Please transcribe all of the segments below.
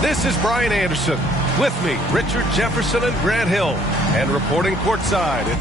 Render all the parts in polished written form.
This is Brian Anderson. With me, Richard Jefferson and Grant Hill. And reporting courtside.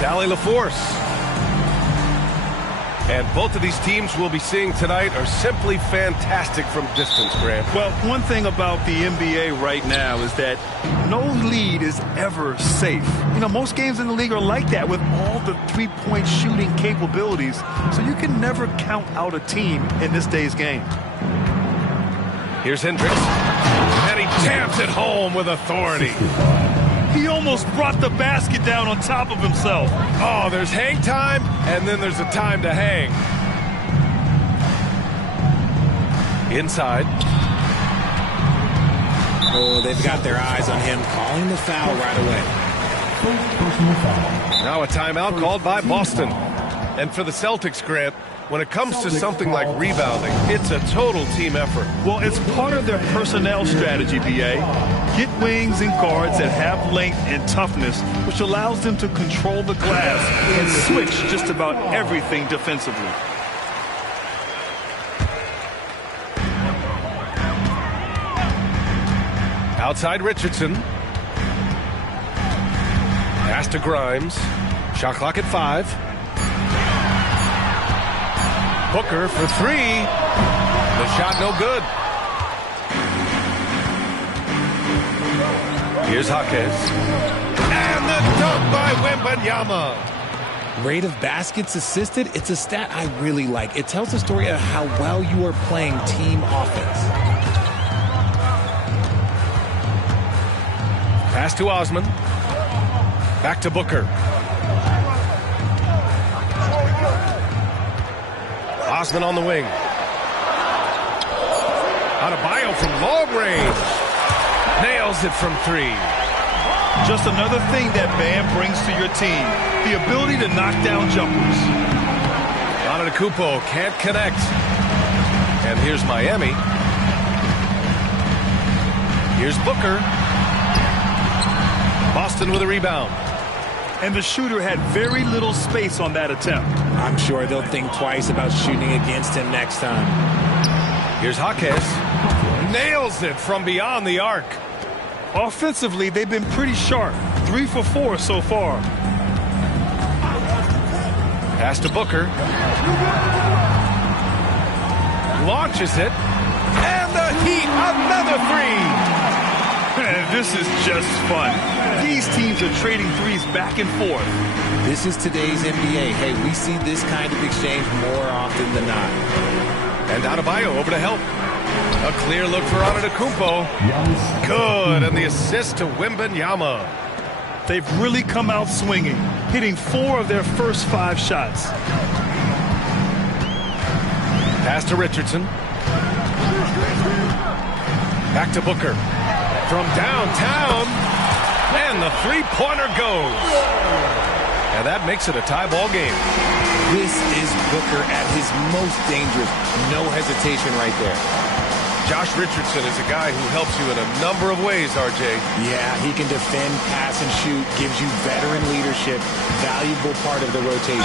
Tally LaForce. And both of these teams we'll be seeing tonight are simply fantastic from distance, Grant. Well, one thing about the NBA right now is that no lead is ever safe. You know, most games in the league are like that with all the three-point shooting capabilities. So you can never count out a team in this day's game. Here's Hendricks. And he jams it home with authority. He almost brought the basket down on top of himself. Oh, there's hang time, and then there's a time to hang. Inside. Oh, they've got their eyes on him, calling the foul right away. Now a timeout called by Boston. And for the Celtics, Grant, when it comes to something like rebounding, it's a total team effort. Well, it's part of their personnel strategy, B.A. Get wings and guards that have length and toughness, which allows them to control the glass and switch just about everything defensively. Outside Richardson. Pass to Grimes. Shot clock at 5. Booker for 3. The shot no good. Here's Jaquez. And the dunk by Wembanyama. Rate of baskets assisted, it's a stat I really like. It tells the story of how well you are playing team offense. Pass to Osman. Back to Booker. Osman on the wing. Adebayo from long range. Nails it from 3. Just another thing that Bam brings to your team, the ability to knock down jumpers. Antetokounmpo can't connect. And here's Miami. Here's Booker. Boston with a rebound. And the shooter had very little space on that attempt. I'm sure they'll think twice about shooting against him next time. Here's Jaquez. Nails it from beyond the arc. Offensively, they've been pretty sharp. 3 for 4 so far. Pass to Booker. Launches it. And the Heat, another 3. This is just fun. These teams are trading threes back and forth. This is today's NBA. Hey, we see this kind of exchange more often than not. And Adebayo over to help. A clear look for Antetokounmpo. Good, and the assist to Wembanyama. They've really come out swinging, hitting 4 of their first 5 shots. Pass to Richardson. Back to Booker. From downtown, and the three-pointer goes. And that makes it a tie ball game. This is Booker at his most dangerous. No hesitation right there. Josh Richardson is a guy who helps you in a number of ways, RJ. Yeah, he can defend, pass, and shoot, gives you veteran leadership, valuable part of the rotation.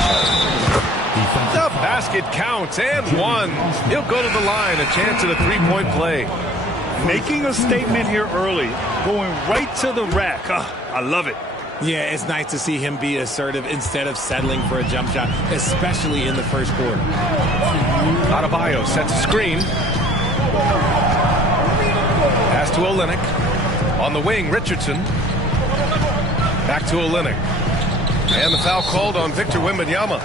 The basket counts and one. He'll go to the line, a chance at a three-point play. Making a statement here early, going right to the rack. I love it. Yeah, it's nice to see him be assertive instead of settling for a jump shot, especially in the first quarter. Adebayo sets a screen. Pass to Olynyk. On the wing, Richardson. Back to Olynyk. And the foul called on Victor Wembanyama.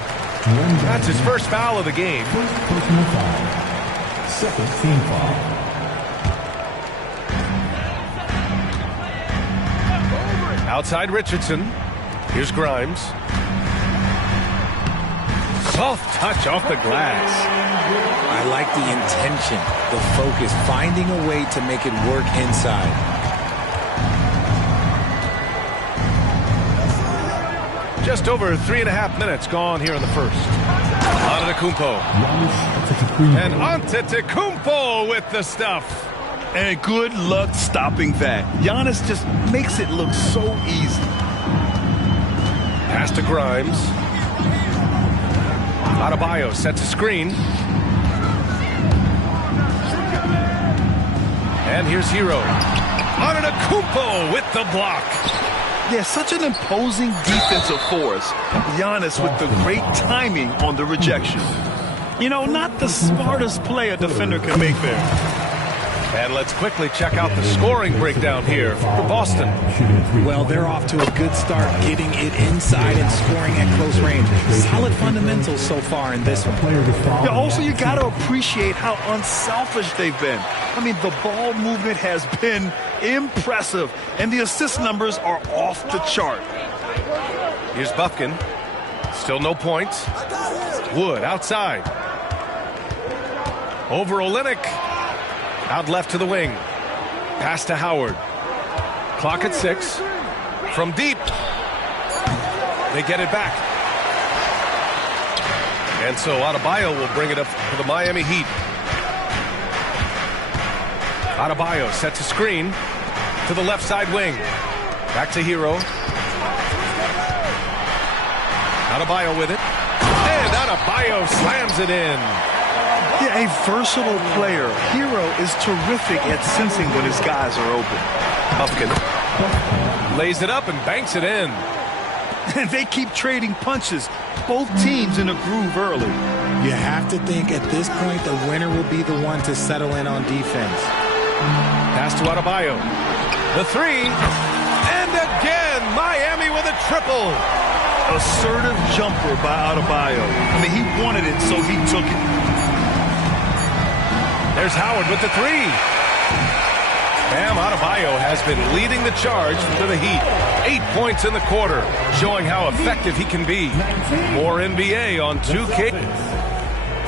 That's his first foul of the game. Personal foul. Second team foul. Outside Richardson. Here's Grimes. Soft touch off the glass. I like the intention, the focus, finding a way to make it work inside. Just over 3.5 minutes gone here in the first. Antetokounmpo. And Antetokounmpo with the stuff. And good luck stopping that. Giannis just makes it look so easy. Pass to Grimes. Adebayo sets a screen. And here's Hero. Antetokounmpo with the block. Yeah, such an imposing defensive force. Giannis with the great timing on the rejection. You know, not the smartest play a defender can make there. And let's quickly check out the scoring breakdown here for Boston. Well, they're off to a good start, getting it inside and scoring at close range. Solid fundamentals so far in this one. Yeah, also, you got to appreciate how unselfish they've been. I mean, the ball movement has been impressive, and the assist numbers are off the chart. Here's Bufkin. Still no points. Wood outside. Over Olynyk. Out left to the wing. Pass to Howard. Clock at 6. From deep. They get it back. And so Adebayo will bring it up for the Miami Heat. Adebayo sets a screen to the left side wing. Back to Hero. Adebayo with it. And Adebayo slams it in. Yeah, a versatile player. Hero is terrific at sensing when his guys are open. Bufkin lays it up and banks it in. And they keep trading punches. Both teams in a groove early. You have to think at this point the winner will be the one to settle in on defense. Pass to Adebayo. The three. And again, Miami with a triple. Assertive jumper by Adebayo. I mean, he wanted it, so he took it. There's Howard with the three. Bam Adebayo has been leading the charge for the Heat. 8 points in the quarter, showing how effective he can be. More NBA on 2K.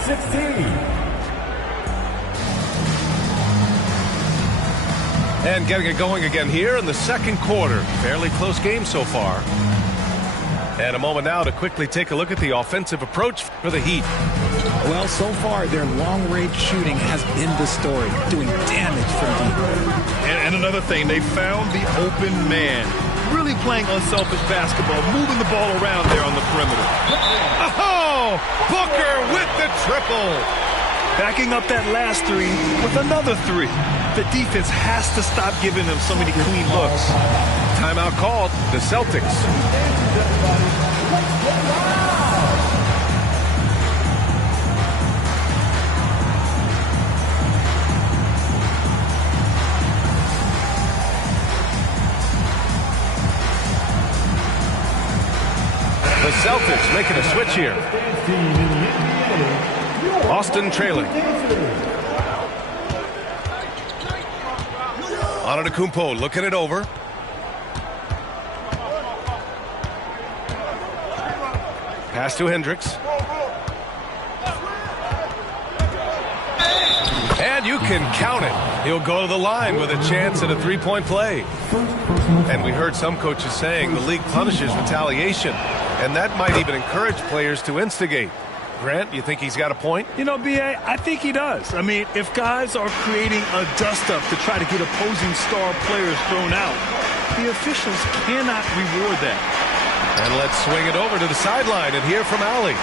16. And getting it going again here in the second quarter. Fairly close game so far. And a moment now to quickly take a look at the offensive approach for the Heat. Well, so far, their long-range shooting has been the story, doing damage from deep. And another thing, they found the open man. Really playing unselfish basketball, moving the ball around there on the perimeter. Oh, Booker with the triple. Backing up that last three with another three. The defense has to stop giving them so many clean looks. Timeout called, the Celtics. The Celtics making a switch here. Boston trailing. Antetokounmpo looking it over. Pass to Hendricks. And you can count it. He'll go to the line with a chance at a three-point play. And we heard some coaches saying the league punishes retaliation. And that might even encourage players to instigate. Grant, you think he's got a point? You know, B.A., I think he does. I mean, if guys are creating a dust-up to try to get opposing star players thrown out, the officials cannot reward that. And let's swing it over to the sideline and hear from Allie.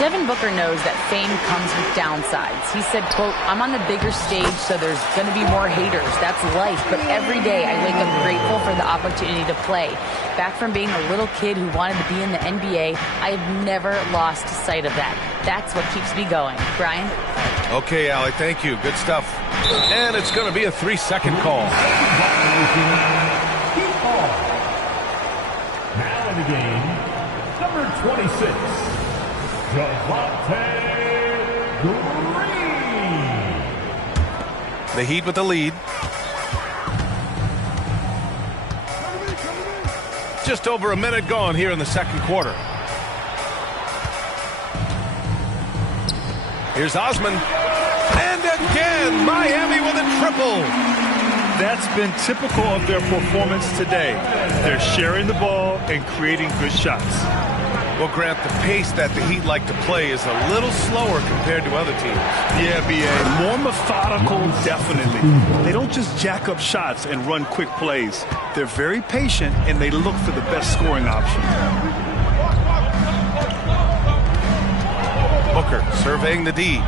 Devin Booker knows that fame comes with downsides. He said, quote, "I'm on the bigger stage, so there's going to be more haters. That's life. But every day I wake up grateful for the opportunity to play. Back from being a little kid who wanted to be in the NBA, I have never lost sight of that. That's what keeps me going." Brian? Okay, Allie, thank you. Good stuff. And it's going to be a 3-second call. Now in the game, number 26, Javonte Green. The Heat with the lead. Just over a minute gone here in the second quarter. Here's Osman. And again, Miami with a triple. That's been typical of their performance today. They're sharing the ball and creating good shots. Well, Grant, the pace that the Heat like to play is a little slower compared to other teams. Yeah, B.A. More methodical, definitely. They don't just jack up shots and run quick plays. They're very patient, and they look for the best scoring option. Booker surveying the D.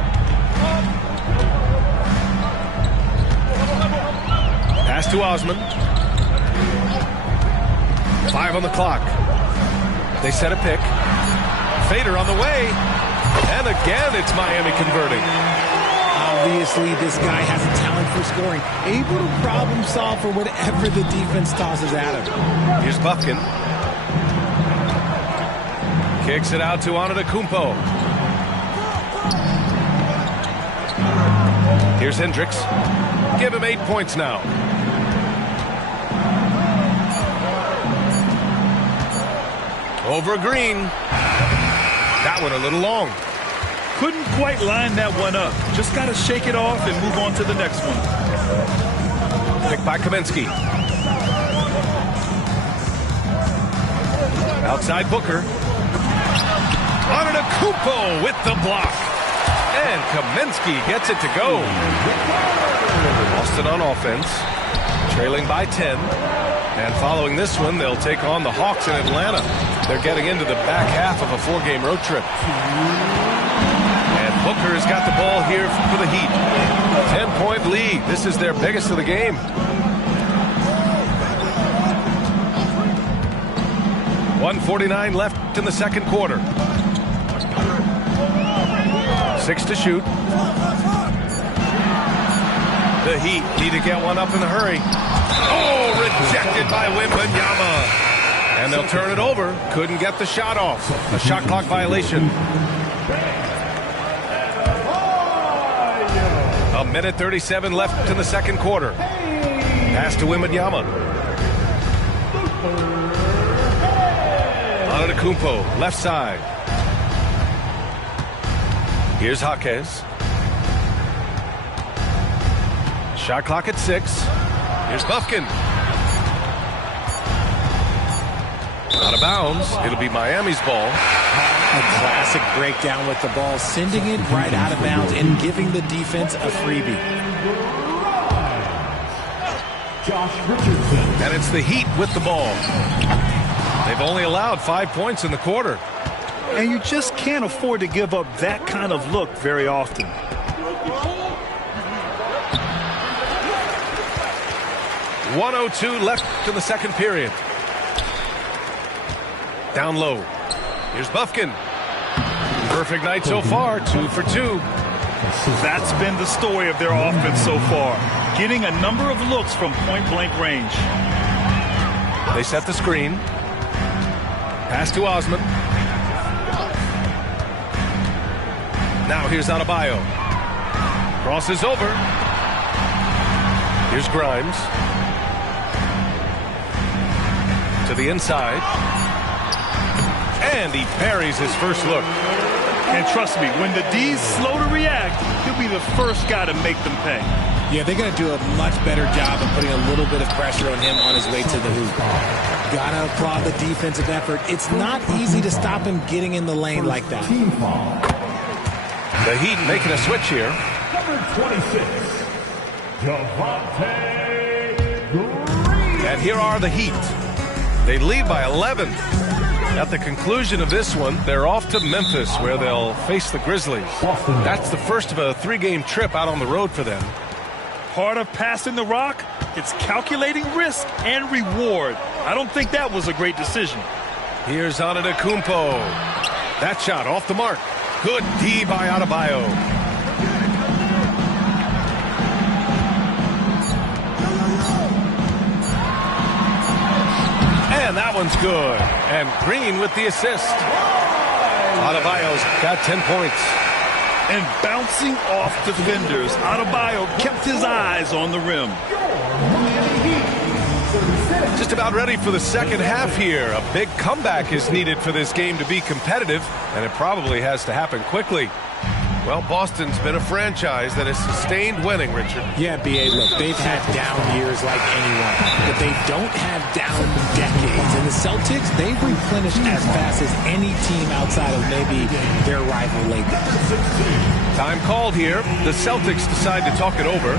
Pass to Osman. 5 on the clock. They set a pick. Fader on the way. And again, it's Miami converting. Obviously, this guy has a talent for scoring. Able to problem solve for whatever the defense tosses at him. Here's Bufkin. Kicks it out to Antetokounmpo. Here's Hendricks. Give him 8 points now. Over Green. That one a little long. Couldn't quite line that one up. Just got to shake it off and move on to the next one. Picked by Kaminsky. Outside Booker. Antetokounmpo with the block. And Kaminsky gets it to go. Boston on offense. Trailing by 10. And following this one, they'll take on the Hawks in Atlanta. They're getting into the back half of a 4-game road trip. And Booker's got the ball here for the Heat. 10-point lead. This is their biggest of the game. .149 left in the second quarter. 6 to shoot. The Heat need to get one up in a hurry. Oh, rejected by Wembanyama. And they'll turn it over. Couldn't get the shot off. A shot clock violation. A minute 37 left in the second quarter. Pass to Wembanyama. Antetokounmpo, left side. Here's Jaquez. Shot clock at 6. Here's Bufkin. Out of bounds. It'll be Miami's ball. A classic breakdown with the ball, sending it right out of bounds and giving the defense a freebie. Josh Richardson. And it's the Heat with the ball. They've only allowed 5 points in the quarter. And you just can't afford to give up that kind of look very often. .102 left in the second period. Down low. Here's Bufkin. Perfect night so far, 2 for 2. That's been the story of their offense so far. Getting a number of looks from point-blank range. They set the screen. Pass to Osman. Now here's Adebayo. Crosses over. Here's Grimes. To the inside. And he parries his first look. And trust me, when the D's slow to react, he'll be the first guy to make them pay. Yeah, they're going to do a much better job of putting a little bit of pressure on him on his way to the hoop. Gotta applaud the defensive effort. It's not easy to stop him getting in the lane like that. Team foul. The Heat making a switch here. Number 26, Javonte Green. And here are the Heat. They lead by 11. At the conclusion of this one, they're off to Memphis, where they'll face the Grizzlies. That's the first of a 3-game trip out on the road for them. Part of passing the rock, it's calculating risk and reward. I don't think that was a great decision. Here's Antetokounmpo. That shot off the mark. Good D by Adebayo. And that one's good. And Green with the assist. Adebayo's got 10 points. And bouncing off defenders, Adebayo kept his eyes on the rim. Just about ready for the second half here. A big comeback is needed for this game to be competitive, and it probably has to happen quickly. Well, Boston's been a franchise that has sustained winning, Richard. Yeah, B.A., look, they've had down years like anyone, but they don't have down decades. And the Celtics, they've replenished as fast as any team outside of maybe their rival Lakers. Time called here. The Celtics decide to talk it over.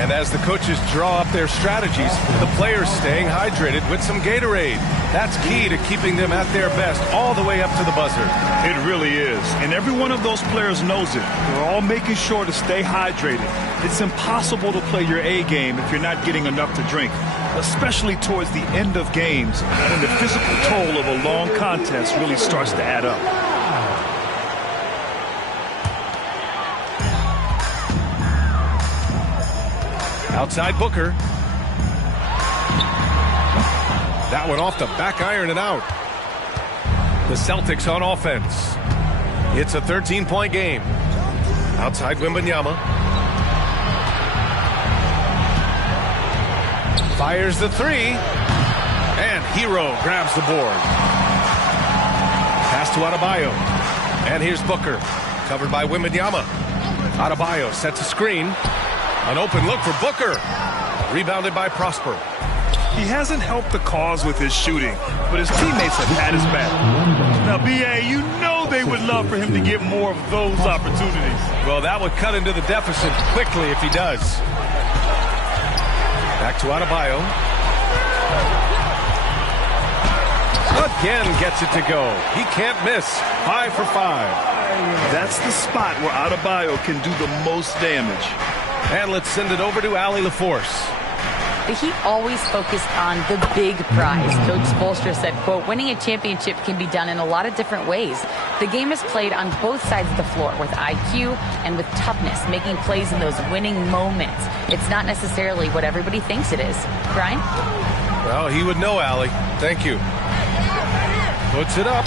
And as the coaches draw up their strategies, the players staying hydrated with some Gatorade. That's key to keeping them at their best all the way up to the buzzer. It really is. And every one of those players knows it. They're all making sure to stay hydrated. It's impossible to play your A game if you're not getting enough to drink, especially towards the end of games when the physical toll of a long contest really starts to add up. Outside Booker. That one off the back iron and out. The Celtics on offense. It's a 13-point game. Outside Wembanyama. Fires the three. And Hero grabs the board. Pass to Adebayo. And here's Booker. Covered by Wembanyama. Adebayo sets a screen. An open look for Booker. Rebounded by Prosper. He hasn't helped the cause with his shooting, but his teammates have had his back. Now, B.A., you know they would love for him to get more of those opportunities. Well, that would cut into the deficit quickly if he does. Back to Adebayo. Again gets it to go. He can't miss. 5 for 5. That's the spot where Adebayo can do the most damage. And let's send it over to Allie LaForce. The Heat always focused on the big prize. Coach Spoelstra said, quote, winning a championship can be done in a lot of different ways. The game is played on both sides of the floor with IQ and with toughness, making plays in those winning moments. It's not necessarily what everybody thinks it is. Brian? Well, he would know, Allie. Thank you. Puts it up.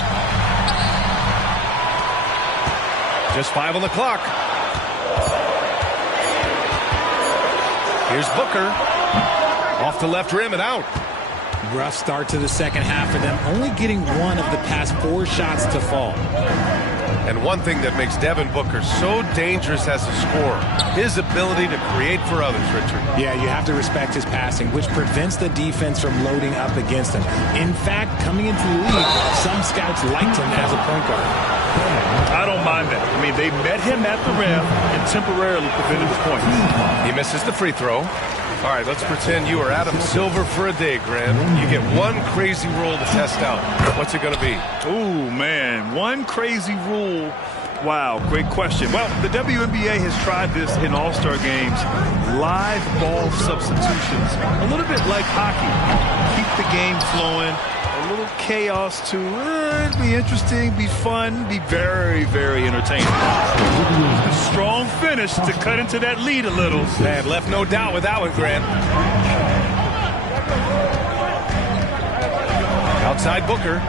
Just 5 on the clock. Here's Booker. Off the left rim and out. Rough start to the second half for them, only getting one of the past 4 shots to fall. And one thing that makes Devin Booker so dangerous as a scorer, his ability to create for others, Richard. Yeah, you have to respect his passing, which prevents the defense from loading up against him. In fact, coming into the league, some scouts liked him as a point guard. I don't mind that. I mean, they met him at the rim and temporarily prevented the points. He misses the free throw. All right, let's pretend you are Adam Silver for a day, Grant. You get one crazy rule to test out. What's it going to be? Oh, man, one crazy rule. Wow, great question. Well, the WNBA has tried this in All-Star games. Live ball substitutions. A little bit like hockey. Keep the game flowing. A little chaos to be interesting, be fun, be very, very entertaining. A strong finish to cut into that lead a little. Man, left no doubt with that one, Grant. Outside Booker.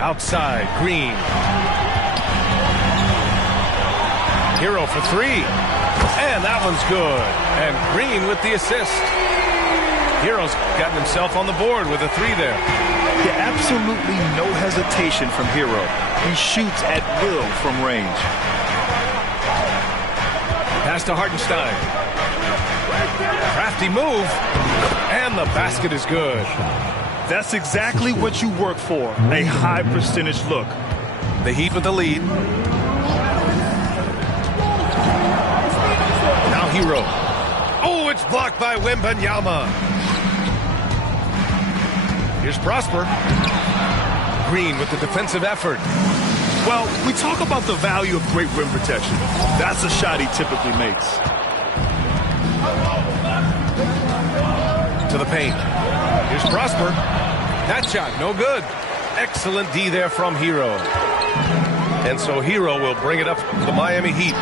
Outside Green. Hero for 3. And that one's good. And Green with the assist. Hero's gotten himself on the board with a 3 there. Yeah, absolutely no hesitation from Hero. He shoots at will from range. Pass to Hartenstein. Crafty move. And the basket is good. That's exactly what you work for, a high percentage look. The Heat with the lead. Now Hero. Oh, it's blocked by Wembanyama. Here's Prosper. Green with the defensive effort. Well, we talk about the value of great rim protection. That's a shot he typically makes. To the paint. Here's Prosper. That shot, no good. Excellent D there from Hero. And so Hero will bring it up to the Miami Heat.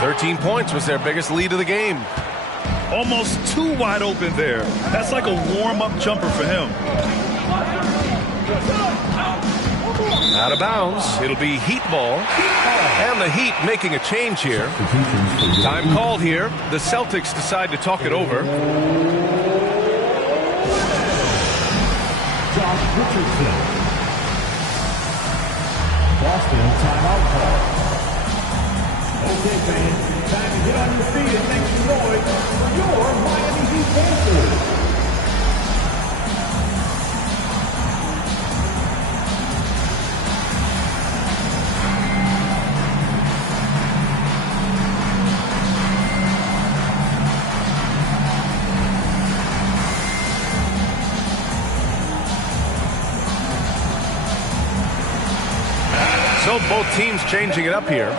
13 points was their biggest lead of the game. Almost too wide open there. That's like a warm-up jumper for him. Out of bounds. It'll be Heat ball. And the Heat making a change here. Time called here. The Celtics decide to talk it over. Josh Richardson. Boston timeout call. Okay, fans, time to get on your feet and make some noise for your Miami Heat Panthers. So both teams changing it up here.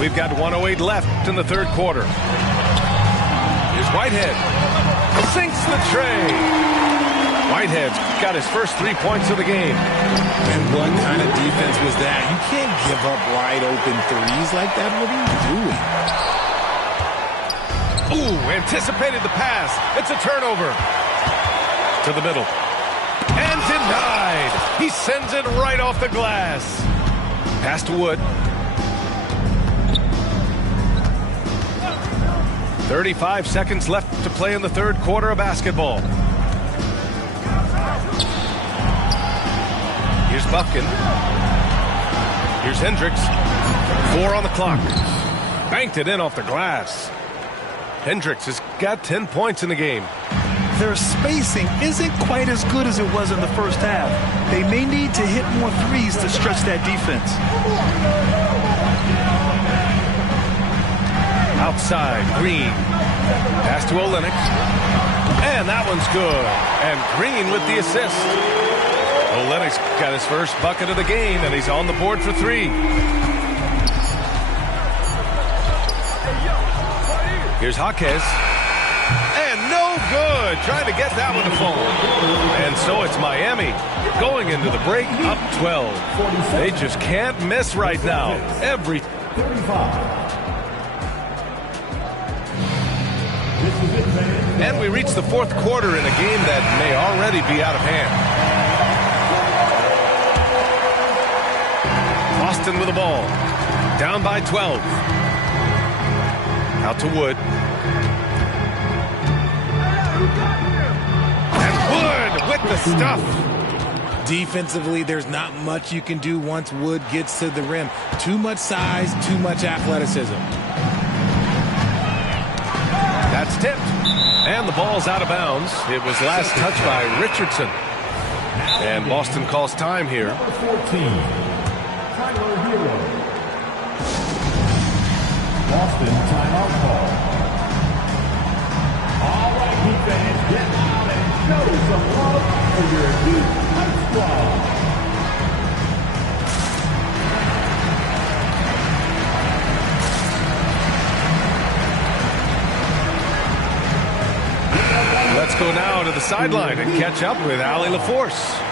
We've got 1:08 left in the third quarter. Here's Whitehead. Sinks the tray. Whitehead's got his first 3 points of the game. And what kind of defense was that? You can't give up wide open threes like that. What are you doing? Ooh, anticipated the pass. It's a turnover. To the middle. And denied. He sends it right off the glass. Pass to Wood. 35 seconds left to play in the third quarter of basketball. Here's Buffkin. Here's Hendricks. 4 on the clock. Banked it in off the glass. Hendricks has got 10 points in the game. Their spacing isn't quite as good as it was in the first half. They may need to hit more threes to stretch that defense. Outside, Green. Pass to Olynyk. And that one's good. And Green with the assist. Olynyk's got his first bucket of the game, and he's on the board for 3. Here's Jaquez. And no good. Trying to get that one to fall. And so it's Miami going into the break up 12. They just can't miss right now. Every 35. And we reach the fourth quarter in a game that may already be out of hand. Boston with the ball. Down by 12. Out to Wood. And Wood with the stuff. Defensively, there's not much you can do once Wood gets to the rim. Too much size, too much athleticism. That's tipped. And the ball's out of bounds. It was last touched by Richardson. And Boston calls time here. 14. Tyler Hero. Boston timeout call. All right, Heat fans, get out and show some love for your Heat High Squad. Let's go now to the sideline and catch up with Allie LaForce.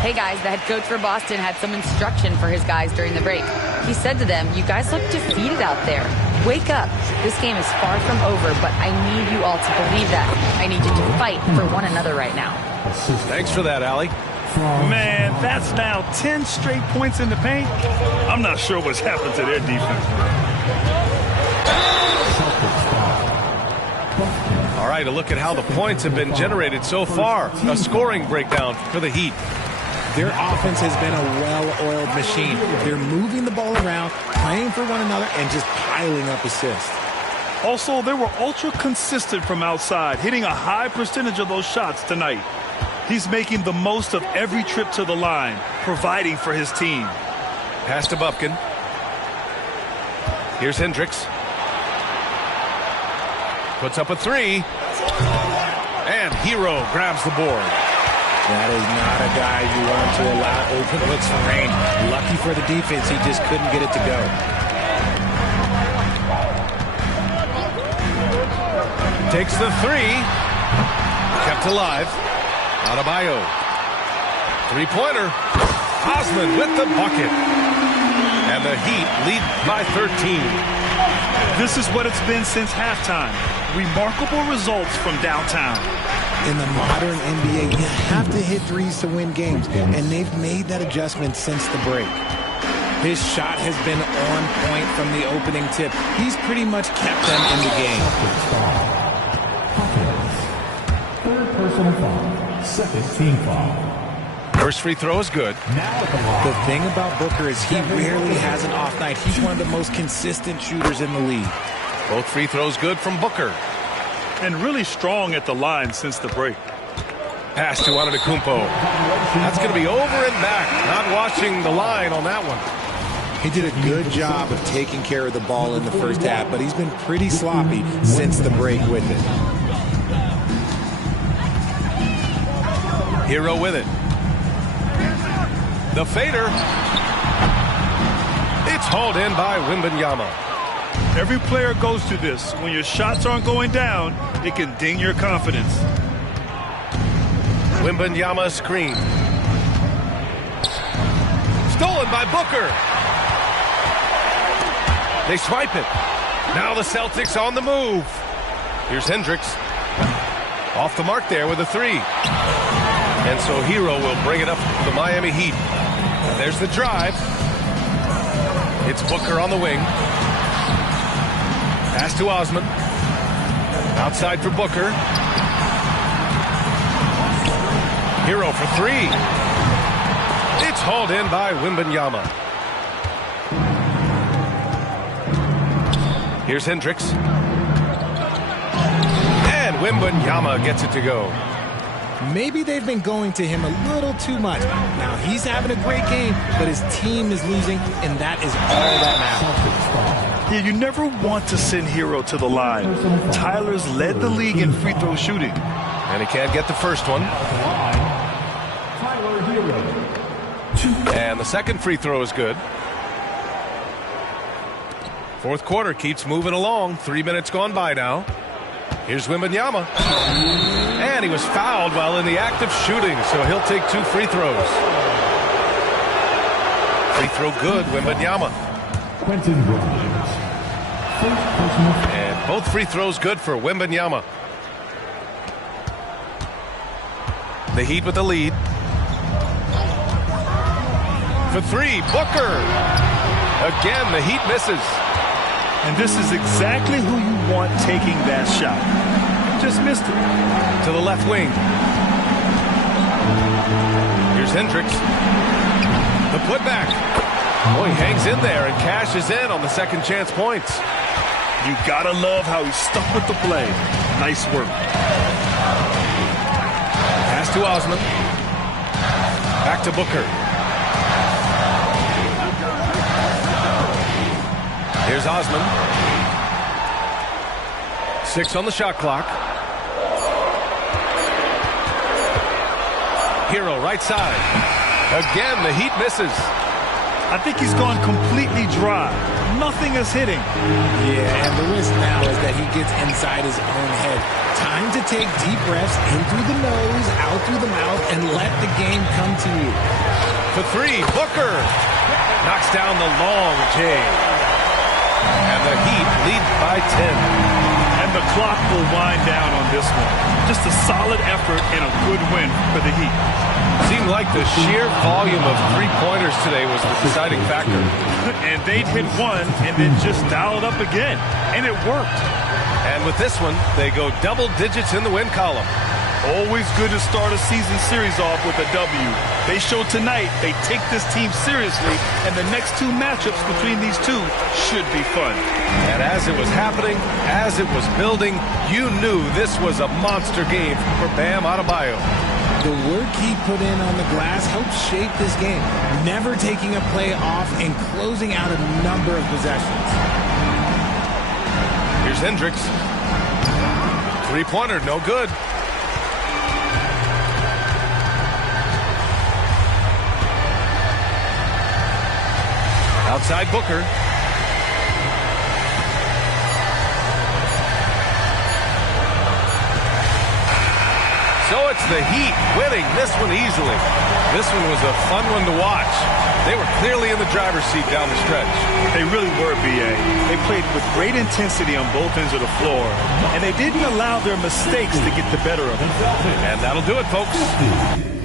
Hey guys, the head coach for Boston had some instruction for his guys during the break. He said to them, you guys look defeated out there. Wake up. This game is far from over, but I need you all to believe that. I need you to fight for one another right now. Thanks for that, Allie. Man, that's now 10 straight points in the paint. I'm not sure what's happened to their defense. All right, a look at how the points have been generated so far. A scoring breakdown for the Heat. their offense has been a well-oiled machine. They're moving the ball around, playing for one another, and just piling up assists. Also, they were ultra consistent from outside, hitting a high percentage of those shots tonight. He's making the most of every trip to the line, providing for his team. Pass to Bufkin. Here's Hendricks. Puts up a three. And Hero grabs the board. That is not a guy you want to allow open looks for rain. Lucky for the defense, he just couldn't get it to go. Takes the three. Kept alive. Adebayo. Three-pointer. Osman with the bucket. And the Heat lead by 13. This is what it's been since halftime. Remarkable results from downtown. In the modern NBA, you have to hit threes to win games, and they've made that adjustment since the break. His shot has been on point from the opening tip. He's pretty much kept them in the game. Third personal foul. Second team foul. First free throw is good. The thing about Booker is he rarely has an off night. He's one of the most consistent shooters in the league. Both free throws good from Booker. And really strong at the line since the break. Pass to Antetokounmpo. That's going to be over and back. Not watching the line on that one. He did a good job of taking care of the ball in the first half, but he's been pretty sloppy since the break with it. Hero with it. The fader. It's hauled in by Wembanyama. Every player goes through this. When your shots aren't going down, it can ding your confidence. Wembanyama screen. Stolen by Booker. They swipe it. Now the Celtics on the move. Here's Hendricks. Off the mark there with a three. And so Hero will bring it up to the Miami Heat. And there's the drive. It's Booker on the wing. Pass to Osman. Outside for Booker. Hero for three. It's hauled in by Wembanyama. Here's Hendricks. And Wembanyama gets it to go. Maybe they've been going to him a little too much. Now he's having a great game, but his team is losing, and that is all that matters. Yeah, you never want to send Hero to the line. Tyler's led the league in free throw shooting. And he can't get the first one. Tyler Hero. And the second free throw is good. Fourth quarter keeps moving along. 3 minutes gone by now. Here's Wembanyama. And he was fouled while in the act of shooting, so he'll take 2 free throws. Free throw good, Wembanyama. Quentin Grimes. First personal foul. And both free throws good for Wembanyama. The Heat with the lead. For three, Booker. Again, the Heat misses. And this is exactly who you want taking that shot. Just missed it. To the left wing. Here's Hendricks. The putback. Oh, he hangs in there and cashes in on the second chance points. You gotta love how he stuck with the play. Nice work. Pass to Osman. Back to Booker. Here's Osman. 6 on the shot clock. Hero right side. Again, the Heat misses. I think he's gone completely dry. Nothing is hitting. Yeah, and the risk now is that he gets inside his own head. Time to take deep breaths in through the nose, out through the mouth, and let the game come to you. For three, Booker knocks down the long J. And the Heat lead by 10. And the clock will wind down on this one. Just a solid effort and a good win for the Heat. Seemed like the sheer volume of three-pointers today was the deciding factor. And they'd hit one and then just dial it up again. And it worked. And with this one, they go double digits in the win column. Always good to start a season series off with a W. They showed tonight they take this team seriously, and the next two matchups between these two should be fun. And as it was happening, as it was building, you knew this was a monster game for Bam Adebayo. The work he put in on the glass helped shape this game, never taking a play off and closing out a number of possessions. Here's Hendricks. Three-pointer, no good. Outside Booker. So it's the Heat winning this one easily. This one was a fun one to watch. They were clearly in the driver's seat down the stretch. They really were, B.A. They played with great intensity on both ends of the floor, and they didn't allow their mistakes to get the better of them. And that'll do it, folks.